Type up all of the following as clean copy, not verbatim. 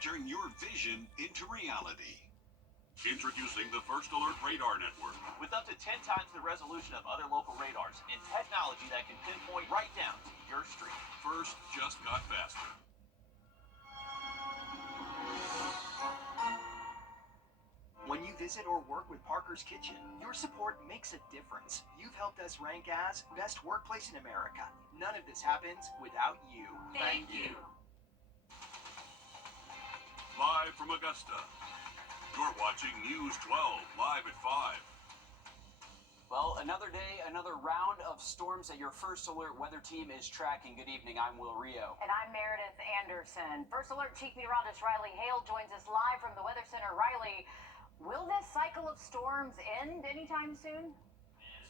Turn your vision into reality. Introducing the First Alert Radar Network. With up to 10 times the resolution of other local radars and technology that can pinpoint right down to your street. First just got faster. When you visit or work with Parker's Kitchen, your support makes a difference. You've helped us rank as Best Workplace in America. None of this happens without you. Thank you. Live from Augusta, you're watching News 12 live at 5. Well, another day, another round of storms that your First Alert weather team is tracking. Good evening, I'm Will Rio. And I'm Meredith Anderson. First Alert Chief Meteorologist Riley Hale joins us live from the Weather Center. Riley, will this cycle of storms end anytime soon?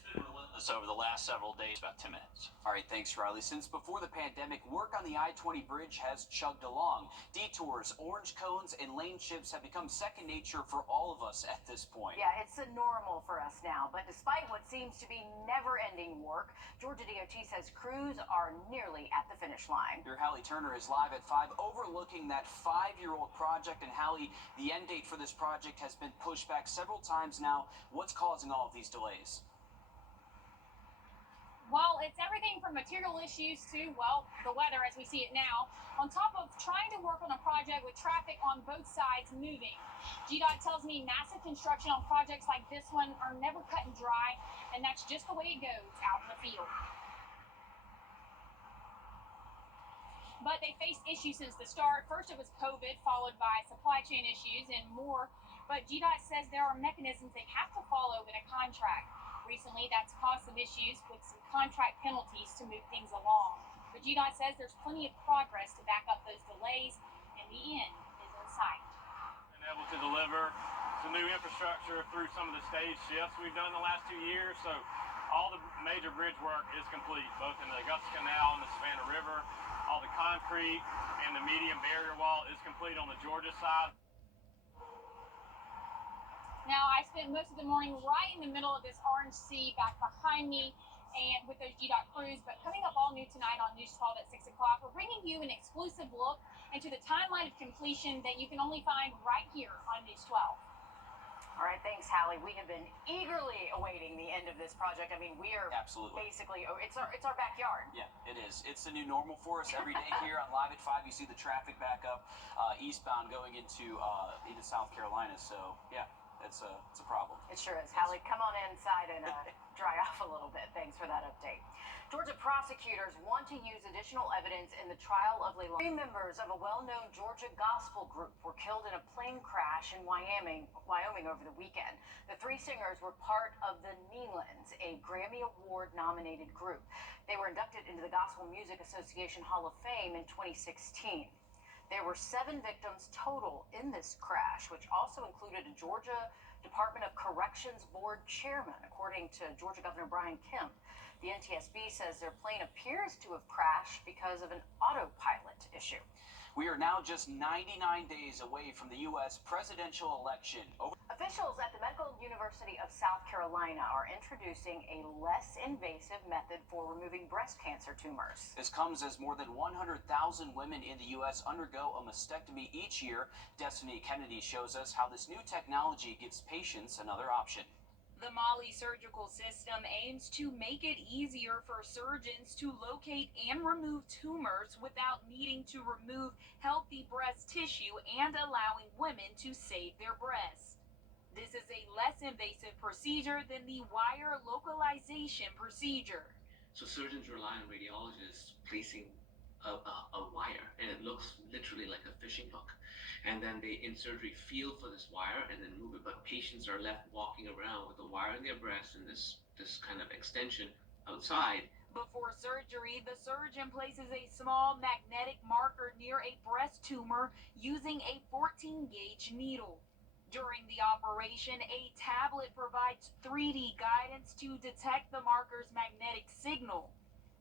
It's been relentless over the last several days, about 10 minutes. All right, thanks, Riley. Since before the pandemic, work on the I-20 bridge has chugged along. Detours, orange cones, and lane shifts have become second nature for all of us at this point. Yeah, it's a normal for us now. But despite what seems to be never-ending work, Georgia DOT says crews are nearly at the finish line. Your Hallie Turner is live at 5, overlooking that 5-year-old project. And Hallie, the end date for this project has been pushed back several times now. What's causing all of these delays? Well, it's everything from material issues to, well, the weather as we see it now, on top of trying to work on a project with traffic on both sides moving. GDOT tells me massive construction on projects like this one are never cut and dry, and that's just the way it goes out in the field. But they faced issues since the start. First it was COVID, followed by supply chain issues and more. But GDOT says there are mechanisms they have to follow in a contract. Recently, that's caused some issues with some contract penalties to move things along. But GDOT says there's plenty of progress to back up those delays, and the end is in sight. Been able to deliver some new infrastructure through some of the stage shifts we've done the last 2 years. So all the major bridge work is complete, both in the Augusta Canal and the Savannah River. All the concrete and the medium barrier wall is complete on the Georgia side. Now, I spent most of the morning right in the middle of this orange sea back behind me and with those GDOT crews, but coming up all new tonight on News 12 at 6 o'clock, we're bringing you an exclusive look into the timeline of completion that you can only find right here on News 12. All right, thanks, Hallie. We have been eagerly awaiting the end of this project. I mean, we are basically, it's our backyard. Yeah, it is. It's the new normal for us every day here on Live at 5. You see the traffic back up eastbound going into South Carolina. So, yeah. It's a problem. It sure is. Hallie, come on inside and dry off a little bit. Thanks for that update. Georgia prosecutors want to use additional evidence in the trial of Leilani. 3 members of a well-known Georgia gospel group were killed in a plane crash in Wyoming over the weekend. The 3 singers were part of the Neelands, a Grammy Award-nominated group. They were inducted into the Gospel Music Association Hall of Fame in 2016. There were 7 victims total in this crash, which also included a Georgia Department of Corrections Board chairman, according to Georgia Governor Brian Kemp. The NTSB says their plane appears to have crashed because of an autopilot issue. We are now just 99 days away from the U.S. presidential election. Officials at the Medical University of South Carolina are introducing a less invasive method for removing breast cancer tumors. This comes as more than 100,000 women in the U.S. undergo a mastectomy each year. Destiny Kennedy shows us how this new technology gives patients another option. The Molly surgical system aims to make it easier for surgeons to locate and remove tumors without needing to remove healthy breast tissue and allowing women to save their breasts. This is a less invasive procedure than the wire localization procedure. So surgeons rely on radiologists placing a wire, and it looks literally like a fishing hook. And then they, in surgery, feel for this wire and then move it. But patients are left walking around with a wire in their breast and this kind of extension outside. Before surgery, the surgeon places a small magnetic marker near a breast tumor using a 14-gauge needle. During the operation, a tablet provides 3D guidance to detect the marker's magnetic signal.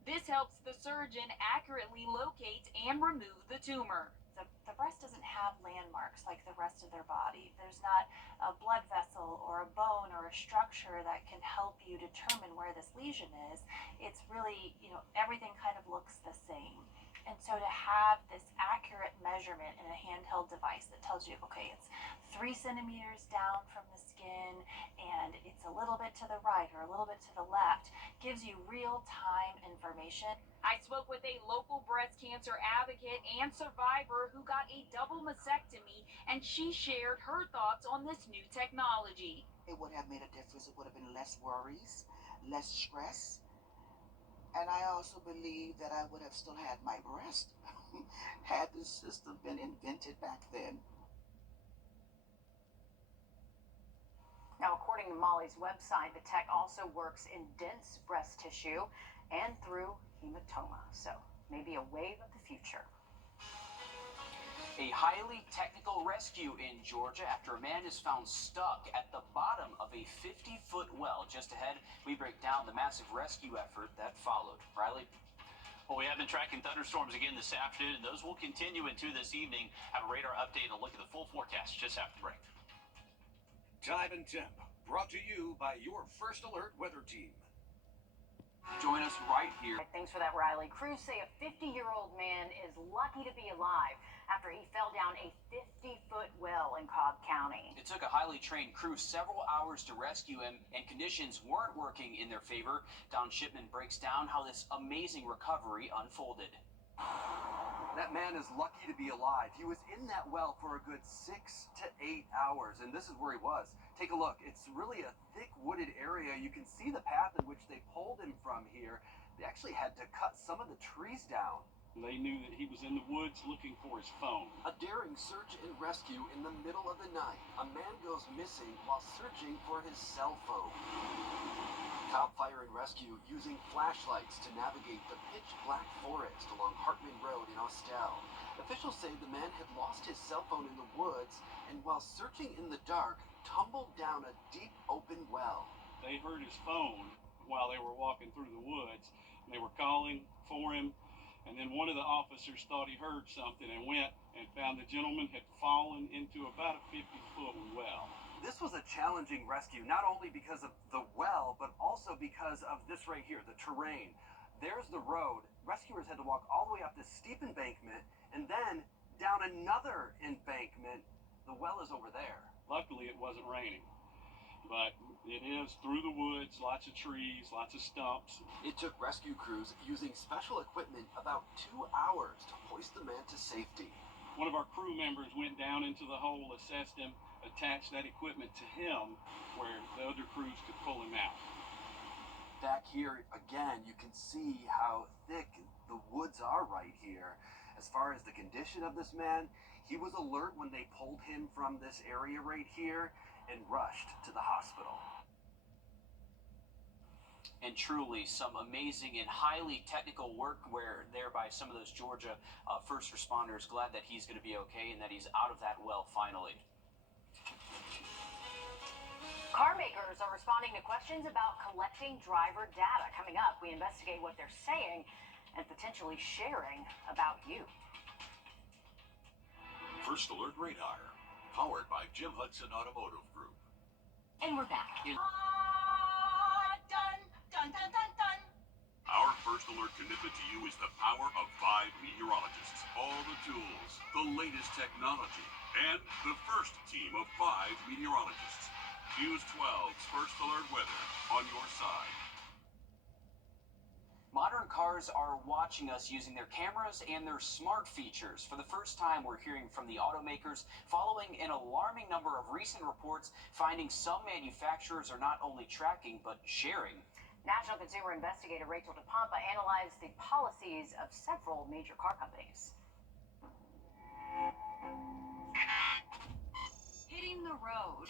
This helps the surgeon accurately locate and remove the tumor. The breast doesn't have landmarks like the rest of their body. There's not a blood vessel or a bone or a structure that can help you determine where this lesion is. It's really, everything kind of looks the same. And so to have this accurate measurement in a handheld device that tells you, okay, it's 3 centimeters down from the skin and it's a little bit to the right or a little bit to the left, gives you real-time information. I spoke with a local breast cancer advocate and survivor who got a double mastectomy, and she shared her thoughts on this new technology. It would have made a difference. It would have been less worries, less stress. And I also believe that I would have still had my breast had the system been invented back then. Now, according to Molly's website, the tech also works in dense breast tissue and through hematoma. So maybe a wave of the future. A highly technical rescue in Georgia after a man is found stuck at the bottom of a 50-foot well. Just ahead, we break down the massive rescue effort that followed. Riley? Well, we have been tracking thunderstorms again this afternoon, and those will continue into this evening. Have a radar update and a look at the full forecast just after the break. Time and temp, brought to you by your First Alert weather team. Join us right here. Thanks for that, Riley. Crews say a 50-year-old man is lucky to be alive after he fell down a 50-foot well in Cobb County. It took a highly trained crew several hours to rescue him, and conditions weren't working in their favor. Don Shipman breaks down how this amazing recovery unfolded. That man is lucky to be alive. He was in that well for a good 6 to 8 hours, and this is where he was. Take a look. It's really a thick wooded area. You can see the path in which they pulled him from here. They actually had to cut some of the trees down. They knew that he was in the woods looking for his phone. A daring search and rescue in the middle of the night. A man goes missing while searching for his cell phone. Cobb Fire and Rescue using flashlights to navigate the pitch-black forest along Hartman Road in Austell. Officials say the man had lost his cell phone in the woods and while searching in the dark, tumbled down a deep open well. They heard his phone while they were walking through the woods. They were calling for him, and then one of the officers thought he heard something and went and found the gentleman had fallen into about a 50-foot well. This was a challenging rescue, not only because of the well, but also because of this right here, the terrain. There's the road. Rescuers had to walk all the way up this steep embankment and then down another embankment. The well is over there. Luckily, it wasn't raining, but it is through the woods, lots of trees, lots of stumps. It took rescue crews using special equipment about 2 hours to hoist the man to safety. One of our crew members went down into the hole, assessed him, attached that equipment to him where the other crews could pull him out. Back here, again, you can see how thick the woods are right here. As far as the condition of this man, he was alert when they pulled him from this area right here and rushed to the hospital. And truly some amazing and highly technical work there by some of those Georgia first responders. Glad that he's going to be okay and that he's out of that well finally. Car makers are responding to questions about collecting driver data. Coming up, we investigate what they're saying and potentially sharing about you. First Alert Radar, powered by Jim Hudson Automotive Group. And we're back. Dun, dun, dun, dun, dun. Our First Alert commitment to you is the power of 5 meteorologists, all the tools, the latest technology, and the first team of 5 meteorologists. News 12's First Alert Weather on your side. Modern cars are watching us using their cameras and their smart features. For the first time, we're hearing from the automakers following an alarming number of recent reports finding some manufacturers are not only tracking but sharing. National consumer investigator Rachel DePompa analyzed the policies of several major car companies. Hitting the road.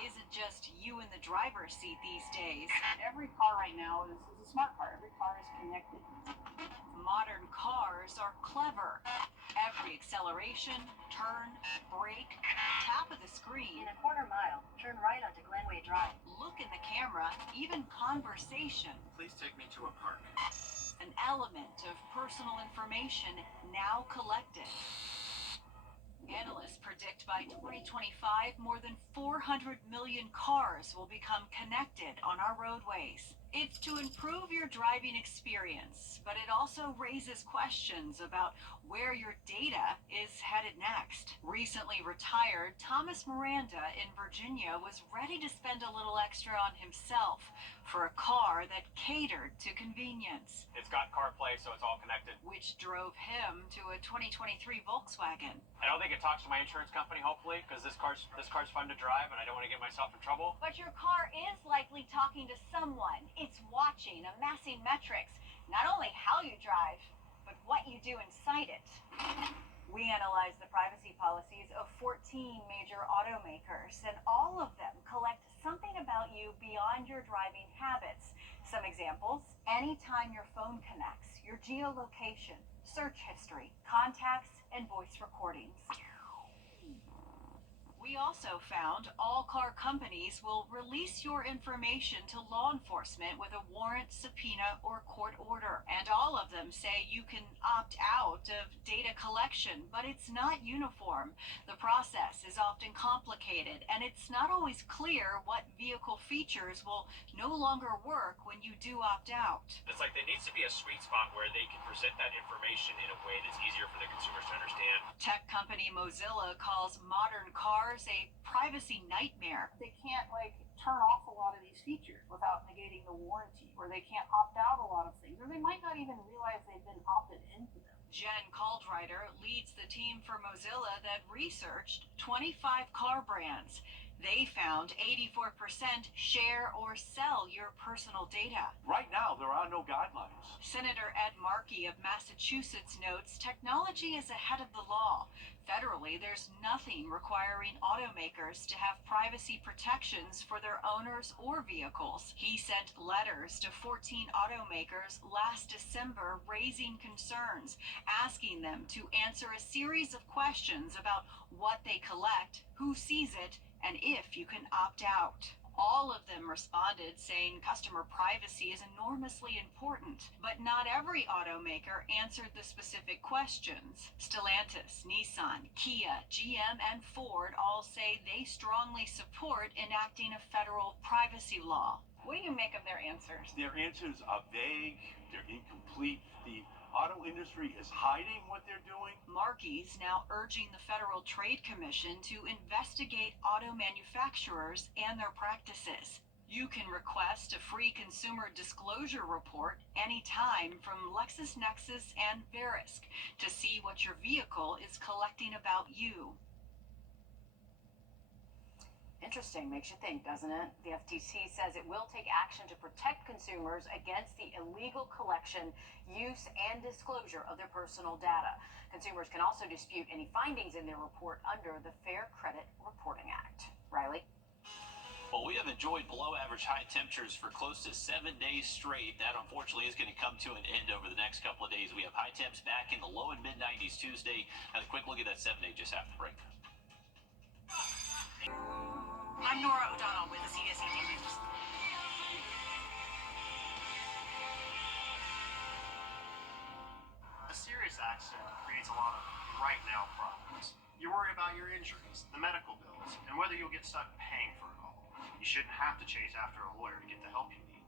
Isn't just you in the driver's seat these days. Every car right now is a smart car. Every car is connected. Modern cars are clever. Every acceleration, turn, brake, tap of the screen. In a quarter mile, turn right onto Glenway Drive. Look in the camera, even conversation. Please take me to a park. An element of personal information now collected. Analysts predict by 2025, more than 400 million cars will become connected on our roadways. It's to improve your driving experience, but it also raises questions about where your data is headed next. Recently retired, Thomas Miranda in Virginia was ready to spend a little extra on himself for a car that catered to convenience. It's got CarPlay, so it's all connected. Which drove him to a 2023 Volkswagen. I don't think it talks to my insurance company, hopefully, because this car's fun to drive, and I don't want to get myself in trouble. But your car is likely talking to someone. It's watching, amassing metrics, not only how you drive, but what you do inside it. We analyzed the privacy policies of 14 major automakers, and all of them collect something about you beyond your driving habits. Some examples: anytime your phone connects, your geolocation, search history, contacts, and voice recordings. We also found all car companies will release your information to law enforcement with a warrant, subpoena, or court order. And all of them say you can opt out of data collection, but it's not uniform. The process is often complicated, and it's not always clear what vehicle features will no longer work when you do opt out. It's like there needs to be a sweet spot where they can present that information in a way that's easier for the consumers to understand. Tech company Mozilla calls modern cars a privacy nightmare. They can't turn off a lot of these features without negating the warranty, or they can't opt out a lot of things, or they might not even realize they've been opted into them. Jen Caldrider leads the team for Mozilla that researched 25 car brands. They found 84% share or sell your personal data. Right now, there are no guidelines. Senator Ed Markey of Massachusetts notes technology is ahead of the law. Federally, there's nothing requiring automakers to have privacy protections for their owners or vehicles. He sent letters to 14 automakers last December raising concerns, asking them to answer a series of questions about what they collect, who sees it, and if you can opt out. All of them responded saying customer privacy is enormously important, but not every automaker answered the specific questions. Stellantis, Nissan, Kia, GM, and Ford all say they strongly support enacting a federal privacy law. What do you make of their answers? Their answers are vague, they're incomplete. The auto industry is hiding what they're doing. Markey's now urging the Federal Trade Commission to investigate auto manufacturers and their practices. You can request a free consumer disclosure report anytime from LexisNexis and Verisk to see what your vehicle is collecting about you. Interesting, makes you think, doesn't it? The FTC says it will take action to protect consumers against the illegal collection, use, and disclosure of their personal data. Consumers can also dispute any findings in their report under the Fair Credit Reporting Act. Riley? Well, we have enjoyed below average high temperatures for close to 7 days straight. That unfortunately is going to come to an end over the next couple of days. We have high temps back in the low and mid 90s Tuesday. And a quick look at that 7-day just after the break. I'm Nora O'Donnell with the CSED News. A serious accident creates a lot of right now problems. You're worried about your injuries, the medical bills, and whether you'll get stuck paying for it all. You shouldn't have to chase after a lawyer to get the help you need.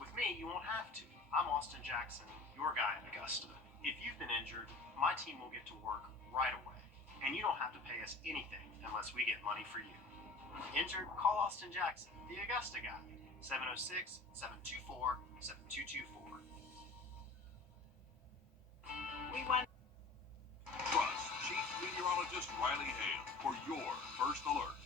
With me, you won't have to. I'm Austin Jackson, your guy in Augusta. If you've been injured, my team will get to work right away. And you don't have to pay us anything unless we get money for you. Injured? Call Austin Jackson, the Augusta guy. 706-724-7224. We won. Trust Chief Meteorologist Riley Hale for your first alert.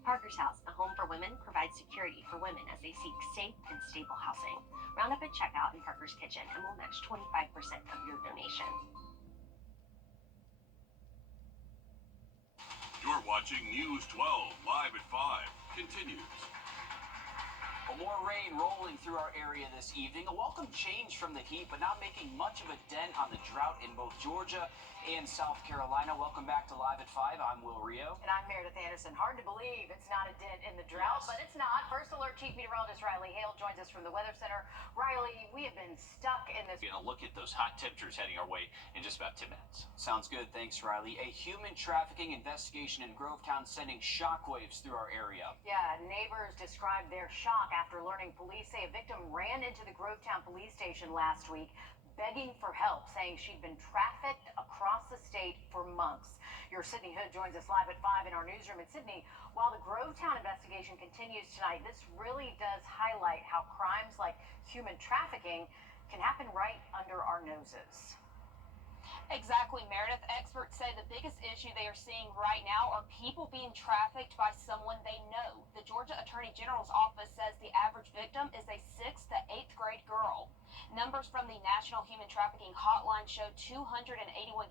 Parker's House, a home for women, provides security for women as they seek safe and stable housing. Round up at checkout in Parker's Kitchen and we'll match 25% of your donation. You're watching News 12 live at 5. Continues. Well, more rain rolling through our area this evening. A welcome change from the heat, but not making much of a dent on the drought in both Georgia and South Carolina. Welcome back to Live at 5. I'm Will Rio. And I'm Meredith Anderson. Hard to believe it's not a dent in the drought, but it's not. First Alert Chief Meteorologist Riley Hale joins us from the Weather Center. Riley, we have been stuck in this. We're going to look at those hot temperatures heading our way in just about 10 minutes. Sounds good. Thanks, Riley. A human trafficking investigation in Grovetown sending shockwaves through our area. Yeah, neighbors described their shock after learning police say a victim ran into the Grovetown police station last week begging for help, saying she'd been trafficked across the state for months. Your Sydney Hood joins us live at 5 in our newsroom in Sydney. While the Grovetown investigation continues tonight, this really does highlight how crimes like human trafficking can happen right under our noses. Exactly, Meredith. Experts say the biggest issue they are seeing right now are people being trafficked by someone they know. The Georgia Attorney General's office says the average victim is a 6th to 8th grade girl. Numbers from the National Human Trafficking Hotline show 281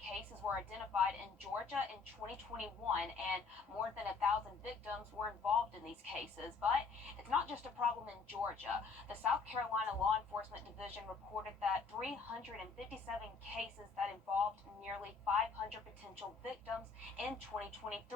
cases were identified in Georgia in 2021, and more than 1,000 victims were involved in these cases. But it's not just a problem in Georgia. The South Carolina Law Enforcement Division reported that 357 cases that involved nearly 500 potential victims in 2023.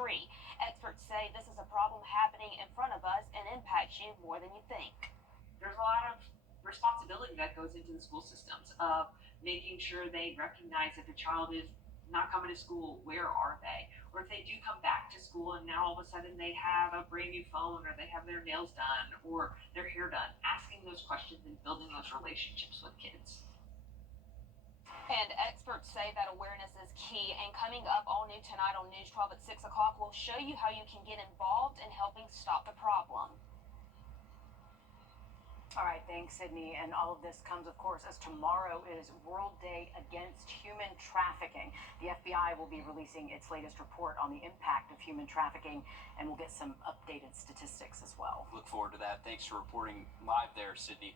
Experts say this is a problem happening in front of us and impacts you more than you think. There's a lot of responsibility that goes into the school systems of making sure they recognize if a child is not coming to school, where are they? Or if they do come back to school and now all of a sudden they have a brand new phone or they have their nails done or their hair done, asking those questions and building those relationships with kids. And experts say that awareness is key. And coming up all new tonight on News 12 at 6 o'clock, we'll show you how you can get involved in helping stop the problem. All right, thanks, Sydney. And all of this comes, of course, as tomorrow is World Day Against Human Trafficking. The FBI will be releasing its latest report on the impact of human trafficking, and we'll get some updated statistics as well. Look forward to that. Thanks for reporting live there, Sydney.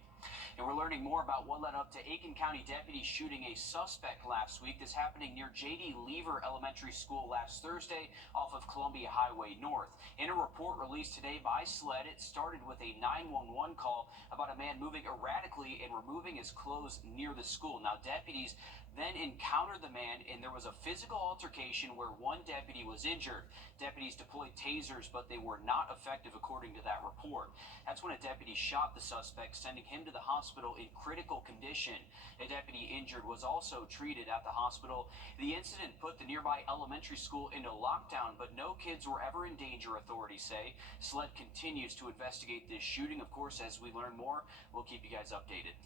And we're learning more about what led up to Aiken County deputies shooting a suspect last week. This happening near J.D. Lever Elementary School last Thursday off of Columbia Highway North. In a report released today by SLED, it started with a 911 call about a man moving erratically and removing his clothes near the school. Now, deputies then encountered the man, and there was a physical altercation where one deputy was injured. Deputies deployed tasers, but they were not effective, according to that report. That's when a deputy shot the suspect, sending him to the hospital in critical condition. A deputy injured was also treated at the hospital. The incident put the nearby elementary school into lockdown, but no kids were ever in danger, authorities say. SLED continues to investigate this shooting. Of course, as we learn more, we'll keep you guys updated.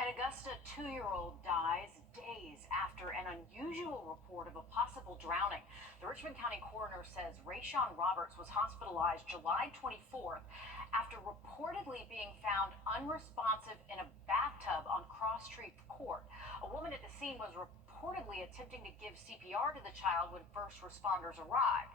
An Augusta 2-year-old dies days after an unusual report of a possible drowning. The Richmond County coroner says Rayshawn Roberts was hospitalized July 24th after reportedly being found unresponsive in a bathtub on Cross Street Court. A woman at the scene was reportedly attempting to give CPR to the child when first responders arrived.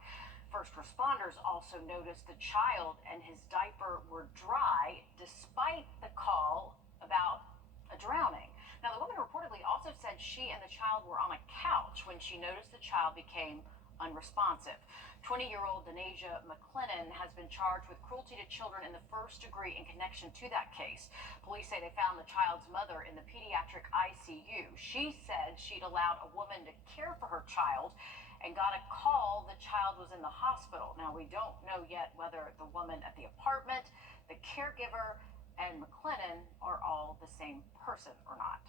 First responders also noticed the child and his diaper were dry despite the call about a drowning. Now, the woman reportedly also said she and the child were on a couch when she noticed the child became unresponsive. 20-year-old Denasia McLennan has been charged with cruelty to children in the first degree in connection to that case. Police say they found the child's mother in the pediatric ICU. She said she'd allowed a woman to care for her child and got a call the child was in the hospital. Now, we don't know yet whether the woman at the apartment, the caregiver, and McLennan are all the same person or not.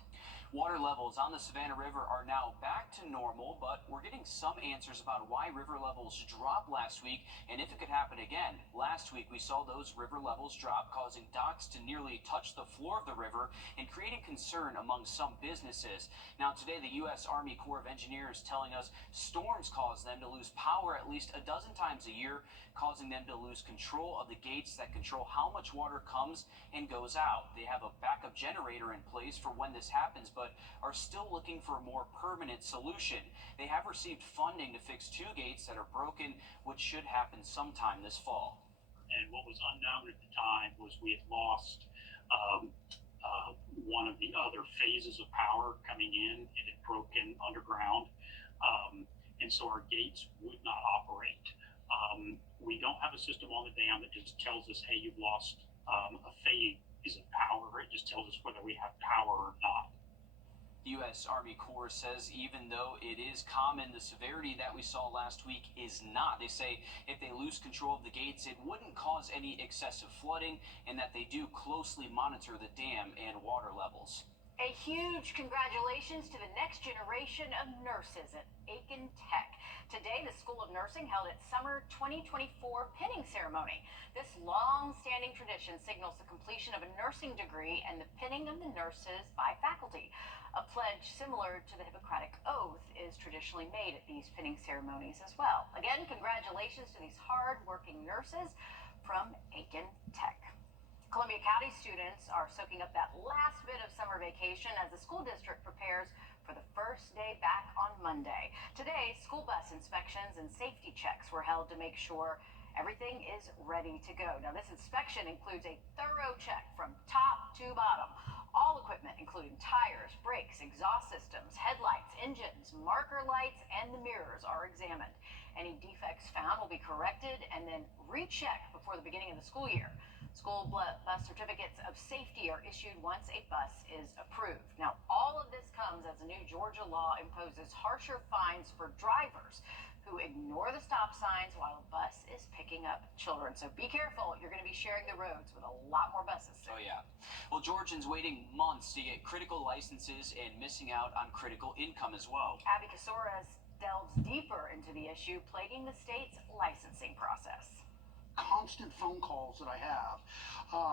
Water levels on the Savannah River are now back to normal, but we're getting some answers about why river levels dropped last week and if it could happen again. Last week, we saw those river levels drop, causing docks to nearly touch the floor of the river and creating concern among some businesses. Now, today, the U.S. Army Corps of Engineers telling us storms cause them to lose power at least a dozen times a year, causing them to lose control of the gates that control how much water comes and goes out. They have a backup generator in place for when this happens, but are still looking for a more permanent solution. They have received funding to fix 2 gates that are broken, which should happen sometime this fall. And what was unknown at the time was we had lost one of the other phases of power coming in. It had broken underground, and so our gates would not operate. We don't have a system on the dam that just tells us, hey, you've lost a phase of power. It just tells us whether we have power or not. The U.S. Army Corps says even though it is common, the severity that we saw last week is not. They say if they lose control of the gates, it wouldn't cause any excessive flooding, and that they do closely monitor the dam and water levels. A huge congratulations to the next generation of nurses at Aiken Tech. Today, the School of Nursing held its summer 2024 pinning ceremony. This long-standing tradition signals the completion of a nursing degree and the pinning of the nurses by faculty. A pledge similar to the Hippocratic Oath is traditionally made at these pinning ceremonies as well. Again, congratulations to these hard-working nurses from Aiken Tech. Columbia County students are soaking up that last bit of summer vacation as the school district prepares for the first day back on Monday. Today, school bus inspections and safety checks were held to make sure everything is ready to go. Now, this inspection includes a thorough check from top to bottom. All equipment, including tires, brakes, exhaust systems, headlights, engines, marker lights, and the mirrors are examined. Any defects found will be corrected and then rechecked before the beginning of the school year. School bus certificates of safety are issued once a bus is approved. Now, all of this comes as a new Georgia law imposes harsher fines for drivers who ignore the stop signs while a bus is picking up children. So be careful. You're going to be sharing the roads with a lot more buses soon. Oh, yeah. Well, Georgians waiting months to get critical licenses and missing out on critical income as well. Abby Casoras delves deeper into the issue plaguing the state's licensing process. Constant phone calls that I have,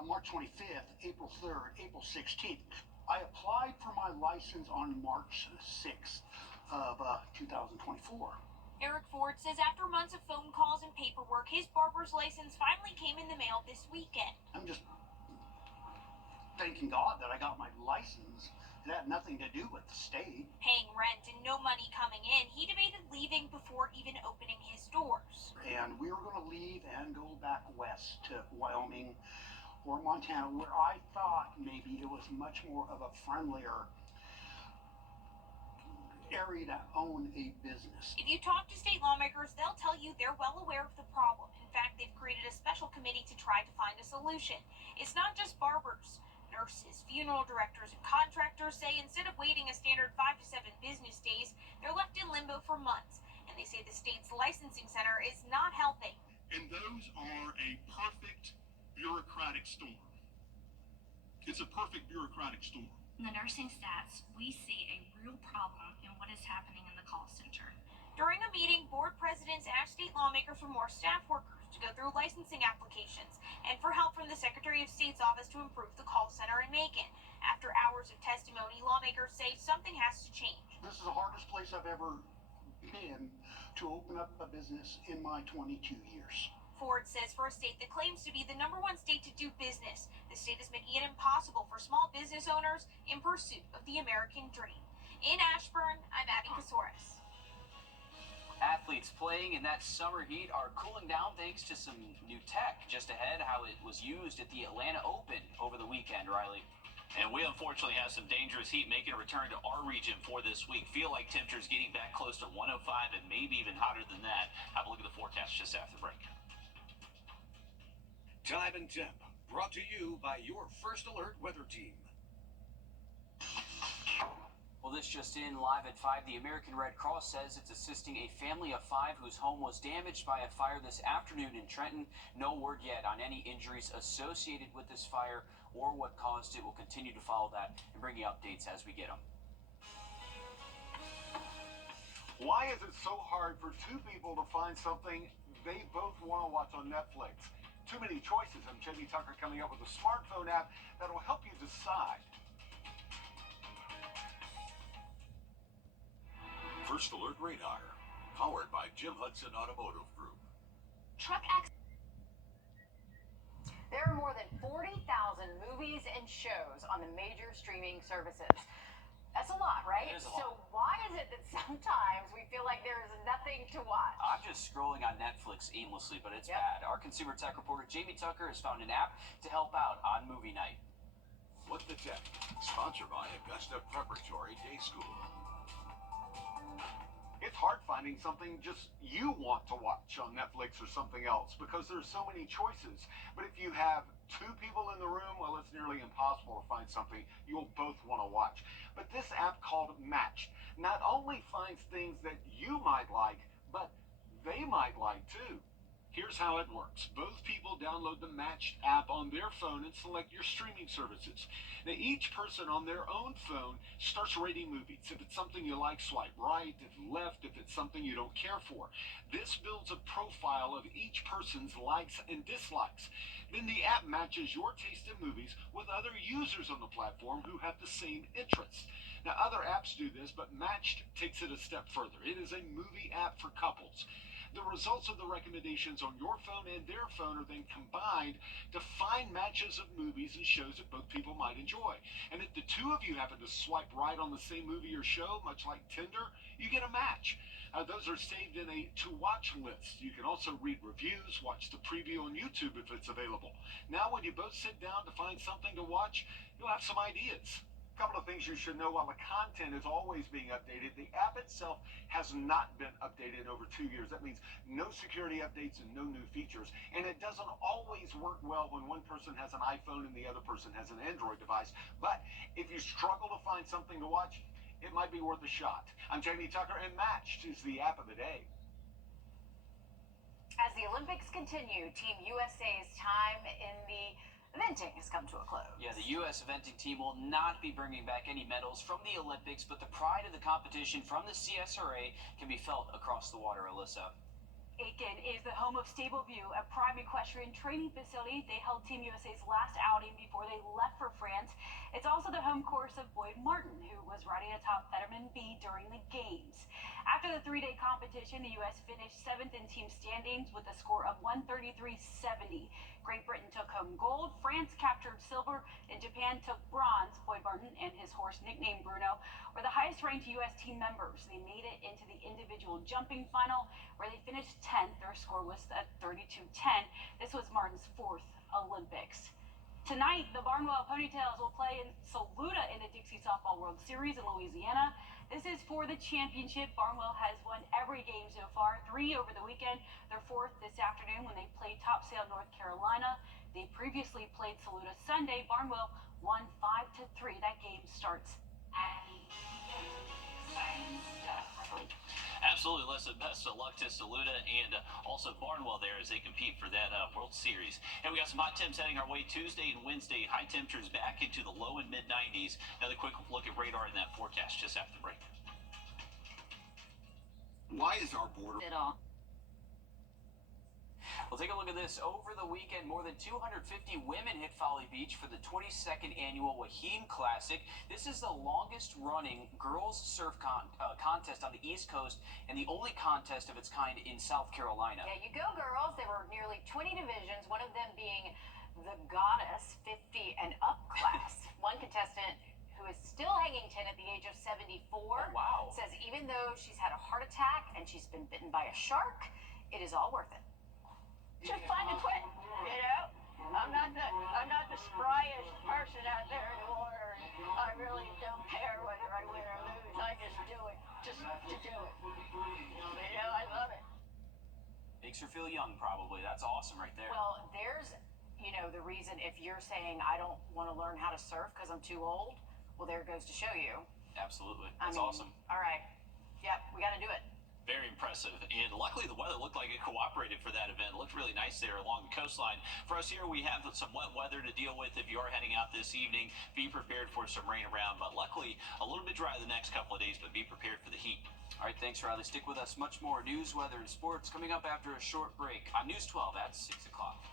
March 25th, April 3rd, April 16th. I applied for my license on March 6th of 2024. Eric Ford says after months of phone calls and paperwork, his barber's license finally came in the mail this weekend. I'm just thanking God that I got my license. It had nothing to do with the state. Paying rent and no money coming in, he debated leaving before even opening his doors. And we were going to leave and go back west to Wyoming or Montana, where I thought maybe it was much more of a friendlier area to own a business. If you talk to state lawmakers, they'll tell you they're well aware of the problem. In fact, they've created a special committee to try to find a solution. It's not just barbers. Nurses, funeral directors, and contractors say instead of waiting a standard 5 to 7 business days, they're left in limbo for months. And they say the state's licensing center is not helping. And those are a perfect bureaucratic storm. It's a perfect bureaucratic storm. In the nursing stats, we see a real problem in what is happening in the call center. During a meeting, board presidents asked state lawmakers for more staff workers to go through licensing applications and for help from the Secretary of State's office to improve the call center in Macon. After hours of testimony, lawmakers say something has to change. This is the hardest place I've ever been to open up a business in my 22 years. Ford says for a state that claims to be the #1 state to do business, the state is making it impossible for small business owners in pursuit of the American dream. In Ashburn, I'm Abby Casoras. Athletes playing in that summer heat are cooling down thanks to some new tech. Just ahead, how it was used at the Atlanta Open over the weekend, Riley. And we unfortunately have some dangerous heat making a return to our region for this week. Feel like temperatures getting back close to 105 and maybe even hotter than that. Have a look at the forecast just after the break. Time and Temp, brought to you by your First Alert weather team. Well, this just in, live at 5, the American Red Cross says it's assisting a family of 5 whose home was damaged by a fire this afternoon in Trenton. No word yet on any injuries associated with this fire or what caused it. We'll continue to follow that and bring you updates as we get them. Why is it so hard for two people to find something they both want to watch on Netflix? Too many choices. I'm Jamie Tucker coming up with a smartphone app that will help you decide. First Alert Radar, powered by Jim Hudson Automotive Group. Truck accident. There are more than 40,000 movies and shows on the major streaming services. That's a lot, right? It is a lot. So why is it that sometimes we feel like there is nothing to watch? I'm just scrolling on Netflix aimlessly, but it's bad. Our consumer tech reporter Jamie Tucker has found an app to help out on movie night. What the Tech, sponsored by Augusta Preparatory Day School. It's hard finding something just you want to watch on Netflix or something else because there's so many choices. But if you have two people in the room, well, it's nearly impossible to find something you'll both want to watch. But this app called Match not only finds things that you might like, but they might like too. Here's how it works. Both people download the Matched app on their phone and select your streaming services. Now, each person on their own phone starts rating movies. If it's something you like, swipe right. If left, if it's something you don't care for. This builds a profile of each person's likes and dislikes. Then the app matches your taste in movies with other users on the platform who have the same interests. Now, other apps do this, but Matched takes it a step further. It is a movie app for couples. The results of the recommendations on your phone and their phone are then combined to find matches of movies and shows that both people might enjoy. And if the two of you happen to swipe right on the same movie or show, much like Tinder, you get a match. Those are saved in a to-watch list. You can also read reviews, watch the preview on YouTube if it's available. Now, when you both sit down to find something to watch, you'll have some ideas. A couple of things you should know. While the content is always being updated, the app itself has not been updated in over 2 years. That means no security updates and no new features. And it doesn't always work well when one person has an iPhone and the other person has an Android device. But if you struggle to find something to watch, it might be worth a shot. I'm Jamie Tucker, and Matched is the app of the day. As the Olympics continue, Team USA's time in the eventing has come to a close. Yeah, the U.S. eventing team will not be bringing back any medals from the Olympics, but the pride of the competition from the CSRA can be felt across the water, Alyssa. Aiken is the home of Stable View, a prime equestrian training facility. They held Team USA's last outing before they left for France. It's also the home course of Boyd Martin, who was riding atop Fetterman B during the Games. After the three-day competition, the U.S. finished 7th in team standings with a score of 133.70. Great Britain took home gold, France captured silver, and Japan took bronze. Boyd Martin and his horse, nicknamed Bruno, were the highest-ranked U.S. team members. They made it into the individual jumping final, where they finished 10th. Their score was at 32.10. This was Martin's 4th Olympics. Tonight, the Barnwell Ponytails will play in Saluda in the Dixie Softball World Series in Louisiana. This is for the championship. Barnwell has won every game so far, 3 over the weekend. Their 4th this afternoon when they played Topsail, North Carolina. They previously played Saluda Sunday. Barnwell won 5-3. That game starts at 8. Absolutely, listen, best of luck to Saluda and also Barnwell there as they compete for that World Series. And we got some hot temps heading our way Tuesday and Wednesday. High temperatures back into the low and mid-90s. Another quick look at radar in that forecast just after the break. Why is our border... Well, take a look at this. Over the weekend, more than 250 women hit Folly Beach for the 22nd annual Wahine Classic. This is the longest-running girls surf contest on the East Coast and the only contest of its kind in South Carolina. Yeah, you go, girls. There were nearly 20 divisions, one of them being the Goddess 50 and up class. One contestant who is still hanging 10 at the age of 74 says even though she's had a heart attack and she's been bitten by a shark, it is all worth it. Just fun to quit, you know. I'm not the spryest person out there in the water. I really don't care whether I win or lose. I just do it, just to do it. You know, I love it. Makes her feel young, probably. That's awesome right there. Well, there's, you know, the reason if you're saying I don't want to learn how to surf because I'm too old, well, there it goes to show you. Absolutely. I That's mean, awesome. All right. Yep, we got to do it. Very impressive, and luckily the weather looked like it cooperated for that event. It looked really nice there along the coastline. For us here, we have some wet weather to deal with if you are heading out this evening. Be prepared for some rain around, but luckily a little bit dry the next couple of days, but be prepared for the heat. All right, thanks, Riley. Stick with us. Much more news, weather, and sports coming up after a short break on News 12 at 6 o'clock.